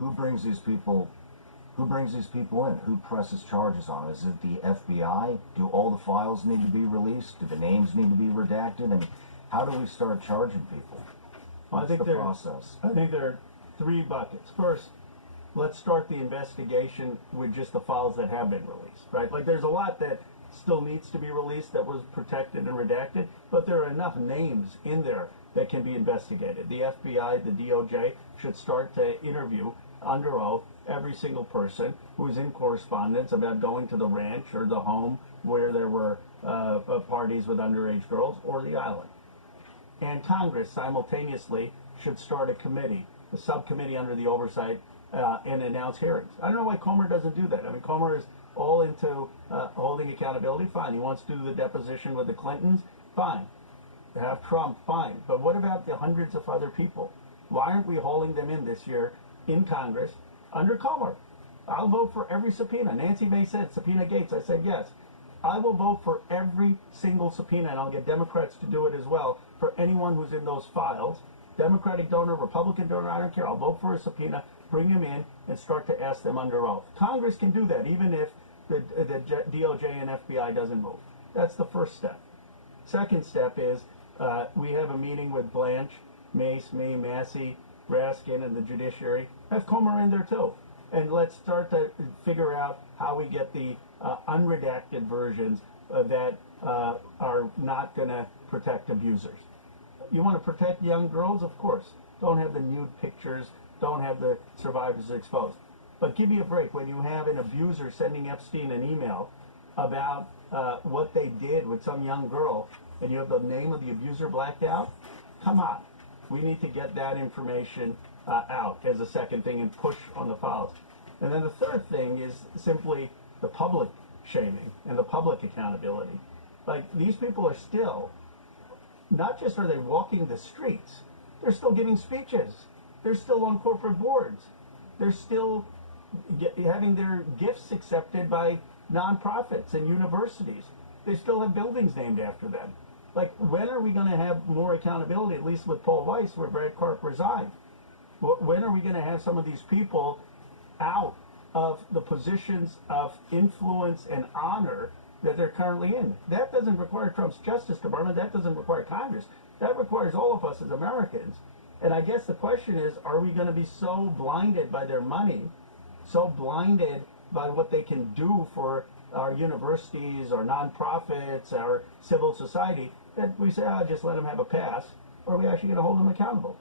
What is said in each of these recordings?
Who brings these people? Who brings these people in? Who presses charges on? Is it the FBI? Do all the files need to be released? Do the names need to be redacted? And how do we start charging people? Well, What's the process? I think there are three buckets. First, let's start the investigation with just the files that have been released, right? Like there's a lot that still needs to be released that was protected and redacted, but there are enough names in there that can be investigated. The FBI, the DOJ should start to interview under oath every single person who is in correspondence about going to the ranch or the home where there were parties with underage girls or the island. And Congress simultaneously should start a committee, a subcommittee under the oversight, and announce hearings. I don't know why Comer doesn't do that. I mean, Comer is all into holding accountability. Fine. He wants to do the deposition with the Clintons. Fine. Have Trump. Fine. But what about the hundreds of other people? Why aren't we hauling them in this year in Congress under Comer? I'll vote for every subpoena. Nancy May said subpoena Gates. I said yes. I will vote for every single subpoena, and I'll get Democrats to do it as well, for anyone who's in those files. Democratic donor, Republican donor, I don't care. I'll vote for a subpoena, bring them in, and start to ask them under oath. Congress can do that, even if the DOJ and FBI doesn't move. That's the first step. Second step is we have a meeting with Blanche, Mace, me, Massey, Raskin, and the judiciary. Have Comer in there too. And let's start to figure out how we get the unredacted versions that are not going to protect abusers. You want to protect young girls? Of course. Don't have the nude pictures. Don't have the survivors exposed. But give me a break. When you have an abuser sending Epstein an email about what they did with some young girl, and you have the name of the abuser blacked out, come on. We need to get that information out as a second thing and push on the files. And then the third thing is simply the public shaming and the public accountability. Like, these people are still, not just are they walking the streets, they're still giving speeches. They're still on corporate boards. They're still having their gifts accepted by nonprofits and universities. They still have buildings named after them. Like, when are we going to have more accountability, at least with Paul Weiss, where Brad Karp resigned? When are we going to have some of these people out of the positions of influence and honor that they're currently in? That doesn't require Trump's Justice Department. That doesn't require Congress. That requires all of us as Americans. And I guess the question is, are we going to be so blinded by their money, so blinded by what they can do for our universities, our nonprofits, our civil society, that we say, just let them have a pass, or are we actually going to hold them accountable?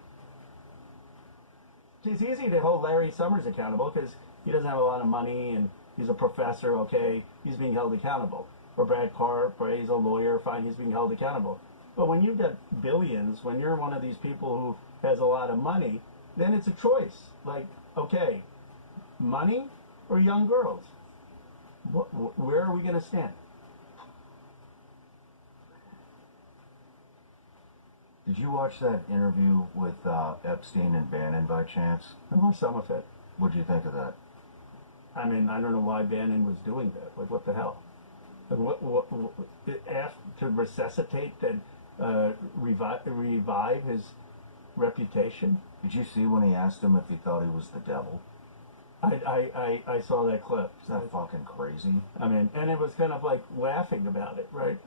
It's easy to hold Larry Summers accountable because he doesn't have a lot of money and he's a professor, okay, he's being held accountable. Or Brad Karp, he's a lawyer, fine, he's being held accountable. But when you've got billions, when you're one of these people who has a lot of money, then it's a choice. Like, okay, money or young girls? Where are we going to stand? Did you watch that interview with Epstein and Bannon by chance? I watched some of it. What'd you think of that? I mean, I don't know why Bannon was doing that. Like, what the hell? Like, what asked to resuscitate and revive his reputation? Did you see when he asked him if he thought he was the devil? I saw that clip. Isn't that fucking crazy? I mean, and it was kind of like laughing about it, right?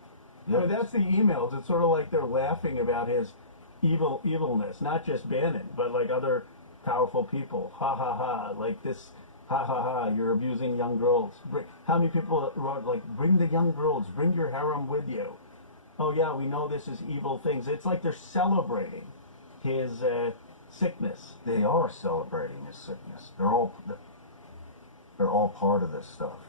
Yeah. I mean, that's the emails. It's sort of like they're laughing about his evilness, not just Bannon, but like other powerful people. Ha ha ha! Like this. Ha ha ha! You're abusing young girls. How many people wrote like, "Bring the young girls. Bring your harem with you." Oh yeah, we know this is evil things. It's like they're celebrating his sickness. They are celebrating his sickness. They're all part of this stuff.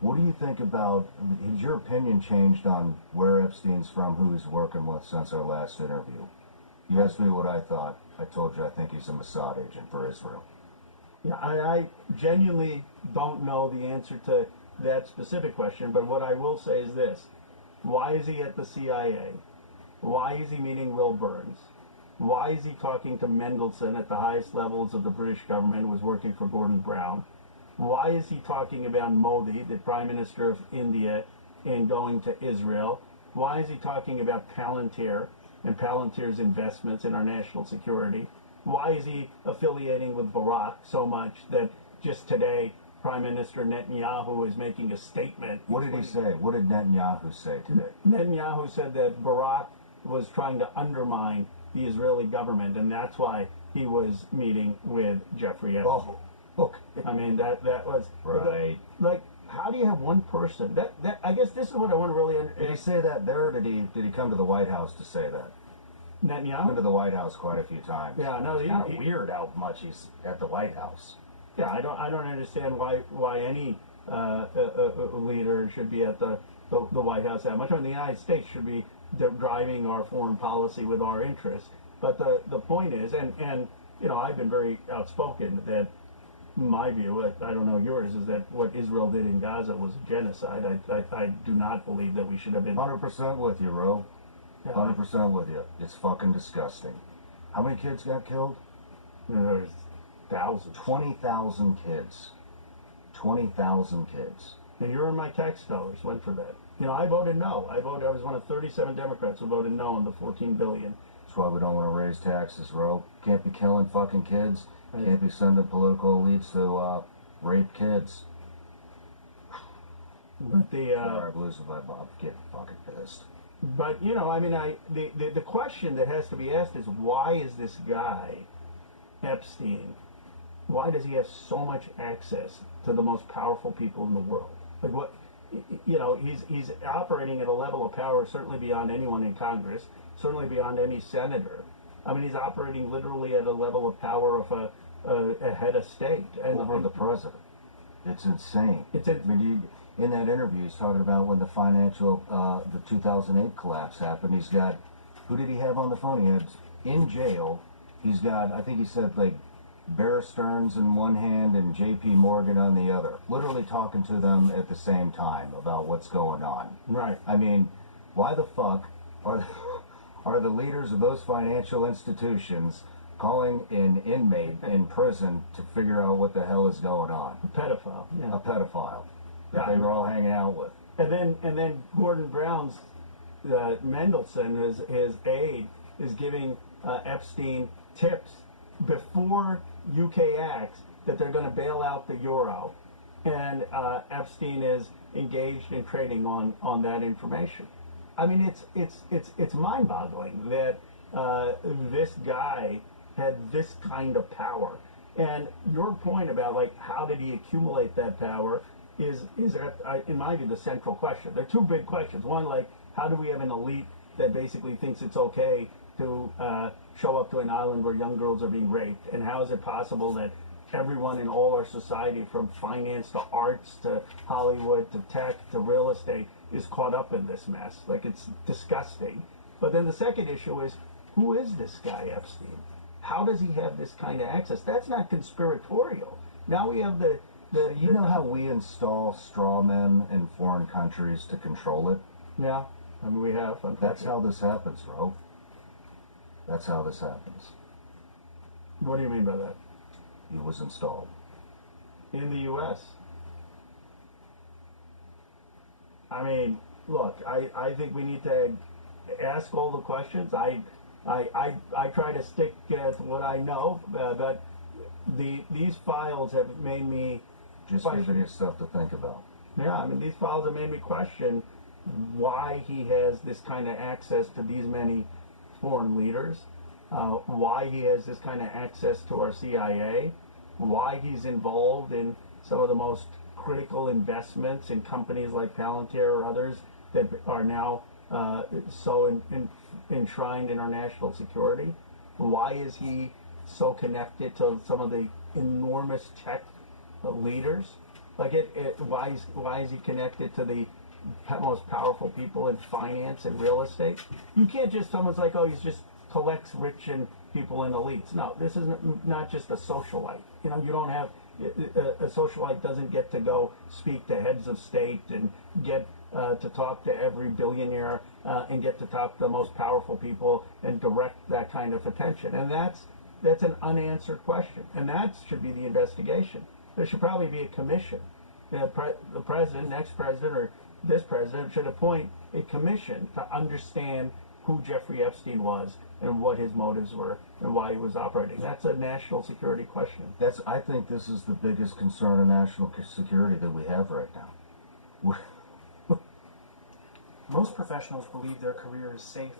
What do you think about, has your opinion changed on where Epstein's from, who he's working with since our last interview? You asked me what I thought. I told you I think he's a Mossad agent for Israel. Yeah, I genuinely don't know the answer to that specific question, but what I will say is this. Why is he at the CIA? Why is he meeting Will Burns? Why is he talking to Mendelsohn at the highest levels of the British government, who was working for Gordon Brown? Why is he talking about Modi, the Prime Minister of India, and going to Israel? Why is he talking about Palantir and Palantir's investments in our national security? Why is he affiliating with Barack so much that just today Prime Minister Netanyahu is making a statement? What did he say? What did Netanyahu say today? Netanyahu said that Barack was trying to undermine the Israeli government, and that's why he was meeting with Jeffrey Epstein. Oh, okay. I mean, that was Right. like, how do you have one person? That I guess this is what I want to really Did he say that there, or did he come to the White House to say that? Netanyahu. Been to the White House quite a few times. Yeah, no, It's kind of weird how much he's at the White House. Yeah, I don't understand why any leader should be at the White House that much. I mean, the United States should be driving our foreign policy with our interests. But the point is, and you know, I've been very outspoken that my view, I don't know yours, is that what Israel did in Gaza was a genocide. I do not believe that we should have been. 100% with you, Ro. Yeah. 100% with you. It's fucking disgusting. How many kids got killed? There's thousands. 20,000 kids. 20,000 kids. And you're in my tax dollars went for that. You know, I voted no. I was one of 37 Democrats who voted no on the 14 billion. That's why we don't want to raise taxes, Ro. Can't be killing fucking kids. Right. Can't be sending political elites to rape kids. But Sorry, I'm losing my Bob. Get fucking pissed. But you know, I mean, the question that has to be asked is, why is this guy Epstein? Why does he have so much access to the most powerful people in the world? Like, what, you know, he's operating at a level of power certainly beyond anyone in Congress, certainly beyond any senator. I mean, he's operating literally at a level of power of a head of state and Over the president. It's insane. It's I mean, in that interview, he's talking about when the financial, the 2008 collapse happened. He's got, who did he have on the phone? He had, in jail, he's got, I think he said, like, Bear Stearns in one hand and J.P. Morgan on the other. Literally talking to them at the same time about what's going on. right. I mean, why the fuck are the leaders of those financial institutions calling an inmate in prison to figure out what the hell is going on? A pedophile. Yeah. A pedophile that Yeah. they were all hanging out with. And then Gordon Brown's Mendelsohn, his aide, is giving Epstein tips before UK acts that they're going to bail out the euro, and Epstein is engaged in trading on that information. I mean, it's mind-boggling that this guy had this kind of power. And your point about, like, how did he accumulate that power is in my view, the central question. There are two big questions. One, like, how do we have an elite that basically thinks it's okay to show up to an island where young girls are being raped? And how is it possible that everyone in all our society, from finance to arts to Hollywood to tech to real estate, is caught up in this mess? Like, it's disgusting. But then the second issue is, who is this guy Epstein? How does he have this kind of access? That's not conspiratorial. Now we have You know how we install straw men in foreign countries to control it? Yeah, I mean, we have. That's how this happens, Ro. That's how this happens. What do you mean by that? He was installed. In the U.S. I mean, look, I think we need to ask all the questions. I try to stick to what I know, but these files have made me Just question. giving you stuff to think about. Yeah, I mean, these files have made me question why he has this kind of access to these many foreign leaders, why he has this kind of access to our CIA, why he's involved in some of the most critical investments in companies like Palantir or others that are now so enshrined in our national security. Why is he so connected to some of the enormous tech leaders? Like, why is he connected to the most powerful people in finance and real estate? You can't just, someone's like, oh, he just collects rich and people and elites. No, this is not just a socialite. You know, you don't have, a socialite doesn't get to go speak to heads of state and get to talk to every billionaire and get to talk to the most powerful people and direct that kind of attention. And that's an unanswered question. And that should be the investigation. There should probably be a commission. You know, the president, next president, or this president should appoint a commission to understand who Jeffrey Epstein was and what his motives were and why he was operating. That's a national security question. I think this is the biggest concern of national security that we have right now. Most professionals believe their career is safe